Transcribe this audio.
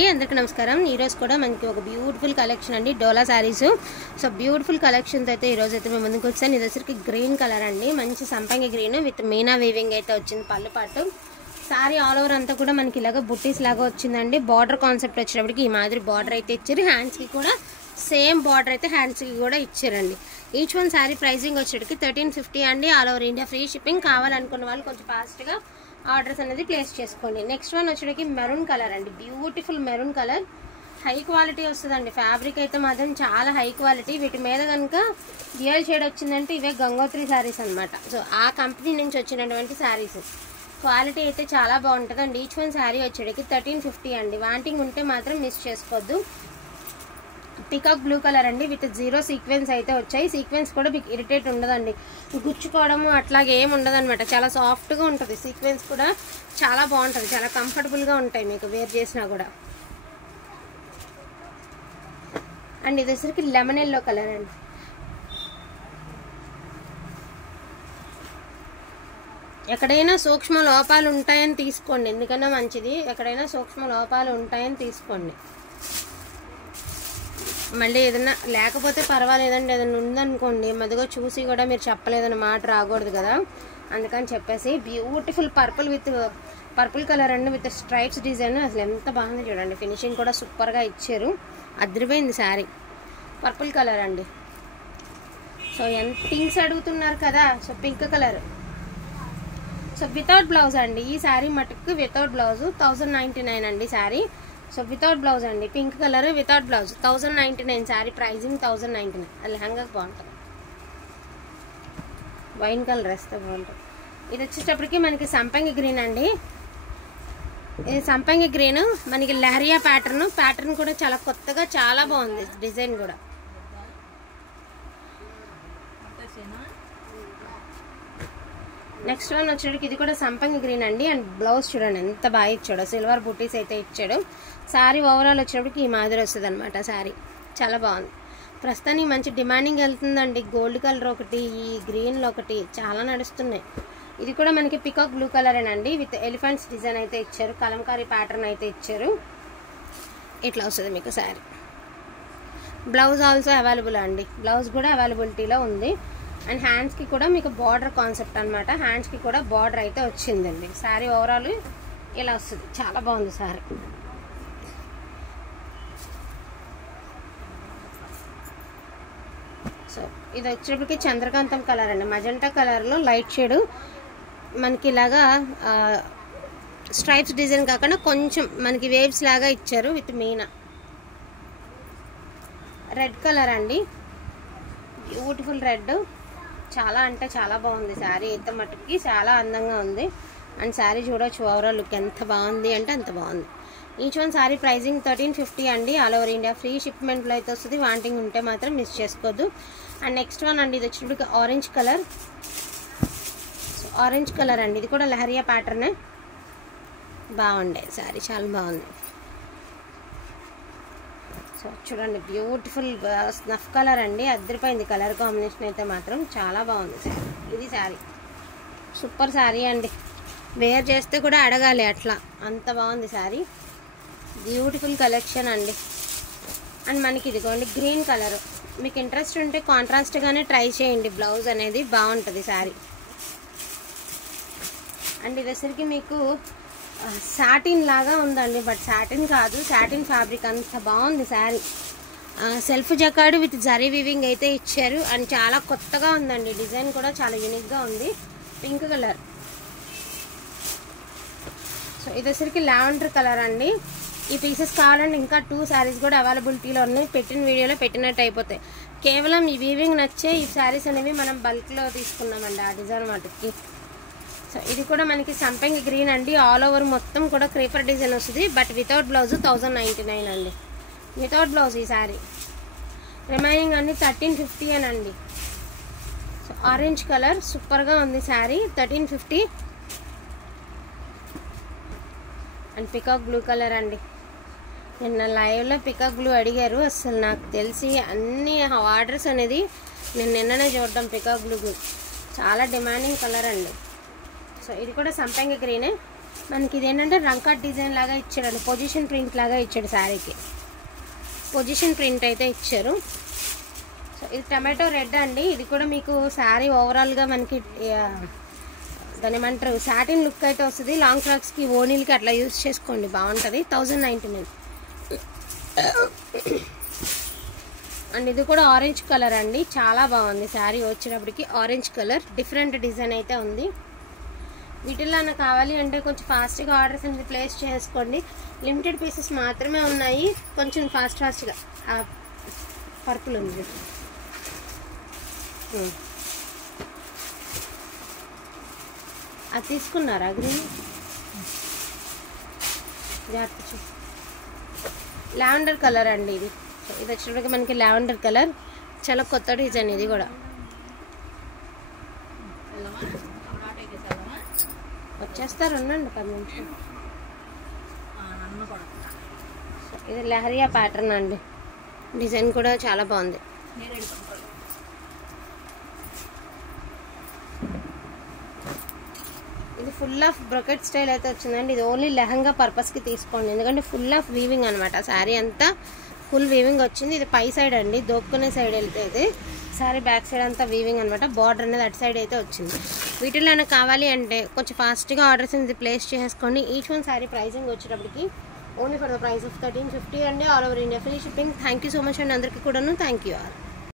అందరికీ నమస్కారం। ఈ రోజు కూడా మనకి ఒక బ్యూటిఫుల్ కలెక్షన్ అండి డోలా సారీస్। సో బ్యూటిఫుల్ కలెక్షన్స్ అయితే ఈ రోజు అయితే మేము ముందుకు వచ్చాను। ఇది వచ్చరికి గ్రీన్ కలర్ అండి, మంచి సంపంగి గ్రీన్ విత్ మీనా వీవింగ్ అయితే వచ్చింది పళ్ళు పాటు। సారీ ఆల్ ఓవర్ అంతా కూడా మనకి ఇలాగ బుట్టీస్ లాగా వచ్చిందండి। బార్డర్ కాన్సెప్ట్ వచ్చేటప్పటికి ఈ మాదిరి బార్డర్ అయితే ఇచ్చారు। హ్యాండ్స్ కి కూడా సేమ్ బార్డర్ అయితే హ్యాండ్స్ కి కూడా ఇచ్చారండి। ఈచ్ వన్ సారీ ప్రైసింగ్ వచ్చేటప్పటికి 1350 అండి। All over India free shipping. కావాలనుకున్న వాళ్ళు కొంచెం ఫాస్ట్ గా ఆర్డర్స్ అనేది ప్లేస్ చేసుకోండి। నెక్స్ట్ వన్ వచ్చేటికి మెరూన్ కలర్ అండి, beautiful maroon colour, high quality వస్తుందండి। ఫ్యాబ్రిక్ అయితే మాత్రం చాలా హై క్వాలిటీ। వీటి మీద కనుక రియల్ షేడ్ వచ్చిందంటే ఇవే గంగోత్రి శారీస్ అనమాట। సో ఆ కంపెనీ నుంచి వచ్చినటువంటి శారీస్ క్వాలిటీ అయితే చాలా బాగుంటుందండి। ఈచ్ వన్ శారీ వచ్చేటికి 1350 అండి। వాంటింగ్ ఉంటే మాత్రం మిస్ చేసుకోవద్దు। పికాక్ బ్లూ కలర్ అండి విత్ జీరో సీక్వెన్స్ అయితే వచ్చాయి। సీక్వెన్స్ కూడా మీకు ఇరిటేట్ ఉండదండి, గుచ్చుకోవడము అట్లాగే ఏమి ఉండదు అనమాట। చాలా సాఫ్ట్గా ఉంటుంది, సీక్వెన్స్ కూడా చాలా బాగుంటుంది, చాలా కంఫర్టబుల్గా ఉంటాయి మీకు వేర్ చేసినా కూడా। అండ్ ఇది వచ్చరికి లెమన్ ఎల్లో కలర్ అండి, ఎక్కడైనా సూక్ష్మ లోపాలు ఉంటాయని తీసుకోండి, ఎందుకన్నా మంచిది। ఎక్కడైనా సూక్ష్మ లోపాలు ఉంటాయని తీసుకోండి, మళ్ళీ ఏదన్నా లేకపోతే పర్వాలేదండి, ఏదైనా ఉందనుకోండి మధ్యగా చూసి కూడా మీరు చెప్పలేదన్న మాట రాకూడదు కదా, అందుకని చెప్పేసి బ్యూటిఫుల్ పర్పుల్ కలర్ అండి విత్ స్ట్రైప్స్ డిజైన్। అసలు ఎంత బాగుంది చూడండి, ఫినిషింగ్ కూడా సూపర్గా ఇచ్చారు, అదిరిపోయింది శారీ। పర్పుల్ కలర్ అండి, సో ఎంత పింక్స్ అడుగుతున్నారు కదా, so pink colour, so without blouse అండి ఈ శారీ మటుకు వితౌట్ బ్లౌజ్ 1099 అండి శారీ। సో వితౌట్ బ్లౌజ్ అండి, pink colour without blouse 1099 sari pricing 1099। అది లెహంగా బాగుంటుంది, వైన్ కలర్ వేస్తే బాగుంటుంది। ఇది వచ్చేటప్పటికి మనకి సంపంగి గ్రీన్ అండి, ఇది సంపంగి గ్రీన్ మనకి లహరియా ప్యాటర్న్ కూడా చాలా కొత్తగా చాలా బాగుంది డిజైన్ కూడా। నెక్స్ట్ వన్ వచ్చేటికి ఇది కూడా సంపంగి గ్రీన్ అండి, అండ్ బ్లౌజ్ చూడండి ఎంత బాగా ఇచ్చాడు, సిల్వర్ బూటీస్ అయితే ఇచ్చాడు। శారీ ఓవరాల్ వచ్చేటప్పటికి ఈ మాదిరి వస్తుంది అనమాట శారీ, చాలా బాగుంది। ప్రస్తుతానికి మంచి డిమాండింగ్ వెళ్తుందండి, గోల్డ్ కలర్ ఒకటి, ఈ గ్రీన్లో ఒకటి చాలా నడుస్తున్నాయి। ఇది కూడా మనకి పికాక్ బ్లూ కలరేనండి విత్ ఎలిఫెంట్స్ డిజైన్ అయితే ఇచ్చారు, కలంకారీ ప్యాటర్న్ అయితే ఇచ్చారు, ఇట్లా వస్తుంది మీకు శారీ। బ్లౌజ్ ఆల్సో అవైలబుల్ అండి, బ్లౌజ్ కూడా అవైలబిలిటీలో ఉంది। అండ్ హ్యాండ్స్కి కూడా మీకు బార్డర్ కాన్సెప్ట్ అనమాట, హ్యాండ్స్కి కూడా బార్డర్ అయితే వచ్చిందండి। శారీ ఓవరాల్ ఇలా వస్తుంది, చాలా బాగుంది శారీ। సో ఇది వచ్చేటప్పటికి చంద్రకాంతం కలర్ అండి, మజంటా కలర్లో లైట్ షేడ్ మనకి ఇలాగా స్ట్రైప్స్ డిజైన్ కాకుండా కొంచెం మనకి వేవ్స్ లాగా ఇచ్చారు విత్ మీనా। రెడ్ కలర్ అండి, బ్యూటిఫుల్ రెడ్, చాలా అంటే చాలా బాగుంది శారీ అయితే మట్టుకి, చాలా అందంగా ఉంది। అండ్ శారీ చూడొచ్చు ఓవరాల్ లుక్ ఎంత బాగుంది అంటే అంత బాగుంది। ఈచ్ వన్ శారీ ప్రైజింగ్ 1350 అండి, ఆల్ ఓవర్ ఇండియా ఫ్రీ షిప్మెంట్లో అయితే వస్తుంది, వాంటింగ్ ఉంటే మాత్రం మిస్ చేసుకోవద్దు। అండ్ నెక్స్ట్ వన్ అండి, ఇది వచ్చేటప్పటికి ఆరెంజ్ కలర్ అండి, ఇది కూడా లహరియా ప్యాటర్నే, బాగుండే శారీ చాలా బాగుంది। సో చూడండి బ్యూటిఫుల్ స్నఫ్ కలర్ అండి, అద్దరిపోయింది కలర్ కాంబినేషన్ అయితే మాత్రం చాలా బాగుంది శారీ। ఇది శారీ సూపర్ శారీ అండి, వేర్ చేస్తే కూడా అడగాలి అట్లా, అంత బాగుంది శారీ, బ్యూటిఫుల్ కలెక్షన్ అండి। అండ్ మనకి ఇదిగోండి గ్రీన్ కలర్, మీకు ఇంట్రెస్ట్ ఉంటే కాంట్రాస్ట్గానే ట్రై చేయండి, బ్లౌజ్ అనేది బాగుంటుంది శారీ। అండ్ ఇది వచ్చరికి మీకు సాటిన్ లాగా ఉందండి, బట్ సాటిన్ కాదు, సాటిన్ ఫ్యాబ్రిక్, అంత బాగుంది sari. Self jacquard with zari weaving అయితే ఇచ్చారు, అండ్ చాలా కొత్తగా ఉందండి, డిజైన్ కూడా చాలా యూనిక్గా ఉంది, పింక్ కలర్। సో ఇది వచ్చరికి లావెండర్ కలర్ అండి, ఈ పీసెస్ కావాలంటే ఇంకా 2 శారీస్ కూడా అవైలబిలిటీలో ఉన్నాయి, పెట్టిన వీడియోలో పెట్టినట్టు అయిపోతాయి। కేవలం ఈ వీవింగ్ నచ్చే ఈ శారీస్ అనేవి మనం బల్క్లో తీసుకున్నామండి ఆ డిజైన్ వాటికి। సో ఇది కూడా మనకి సంపంగి గ్రీన్ అండి, ఆల్ ఓవర్ మొత్తం కూడా క్రీపర్ డిజైన్ వస్తుంది, బట్ వితౌట్ బ్లౌజ్ 1099 అండి, వితౌట్ బ్లౌజ్ ఈ శారీ। రిమైనింగ్ అన్ని 1350 అనండి। సో ఆరెంజ్ కలర్ సూపర్గా ఉంది sari, 1350। And peacock blue colour అండి, నిన్న లైవ్లో పికాక్ బ్లూ అడిగారు, అసలు నాకు తెలిసి అన్ని ఆర్డర్స్ అనేది నేను నిన్ననే చూడడం, పికాక్ బ్లూ చాలా డిమాండింగ్ కలర్ అండి। సో ఇది కూడా సంపంగి గ్రీనే, మనకి ఇదేంటంటే రంకట్ డిజైన్ లాగా ఇచ్చాడు, పొజిషన్ ప్రింట్ లాగా ఇచ్చాడు శారీకి. పొజిషన్ ప్రింట్ అయితే ఇచ్చారు. సో ఇది టమాటో రెడ్ అండి. ఇది కూడా మీకు శారీ ఓవరాల్గా మనకి దాని ఏమంటారు సాటిన్ లుక్ అయితే వస్తుంది. లాంగ్ ఫ్రాక్స్కి ఓనీలకి అట్లా యూజ్ చేసుకోండి, బాగుంటుంది. 1099. అండ్ ఇది కూడా ఆరెంజ్ కలర్ అండి, చాలా బాగుంది శారీ వచ్చేటప్పటికి. ఆరెంజ్ కలర్ డిఫరెంట్ డిజైన్ అయితే ఉంది. వీటిల్లో నాకు కావాలి అంటే కొంచెం ఫాస్ట్గా ఆర్డర్స్ అనేది ప్లేస్ చేసుకోండి. లిమిటెడ్ పీసెస్ మాత్రమే ఉన్నాయి, కొంచెం ఫాస్ట్గా. పర్పుల్ ఉంది, అది తీసుకున్నారా గ్రీన్? జాగ్రత్త. లావెండర్ కలర్ అండి ఇది. ఇది వచ్చేటప్పటికి మనకి లావెండర్ కలర్, చాలా కొత్త డిజైన్ ఇది కూడా. వచ్చేస్తారు, ఉండండి 10 నిమిషాలు. ఇది లహరియా ప్యాటర్న్ అండి, డిజైన్ కూడా చాలా బాగుంది. ఇది ఫుల్ ఆఫ్ బ్రొకెట్ స్టైల్ అయితే వచ్చిందండి. ఇది ఓన్లీ లెహంగా పర్పస్కి తీసుకోండి, ఎందుకంటే ఫుల్ ఆఫ్ వీవింగ్ అనమాట. శారీ అంతా ఫుల్ వీవింగ్ వచ్చింది. ఇది పై సైడ్ అండి, దోక్కునే సైడ్ వెళ్తే ఇది శారీ బ్యాక్ సైడ్ అంతా వీవింగ్ అనమాట. బార్డర్ అనేది అటు సైడ్ అయితే వచ్చింది. వీటిలో నాకు కావాలి అంటే కొంచెం ఫాస్ట్గా ఆర్డర్స్ అనేది ప్లేస్ చేసుకోండి. ఈచ్ వన్ శారీ ప్రైజింగ్ వచ్చేటప్పటికి only for the price of 1350 అండి, all over India free shipping. Thank you so much అండి అందరికీ కూడాను. Thank you all.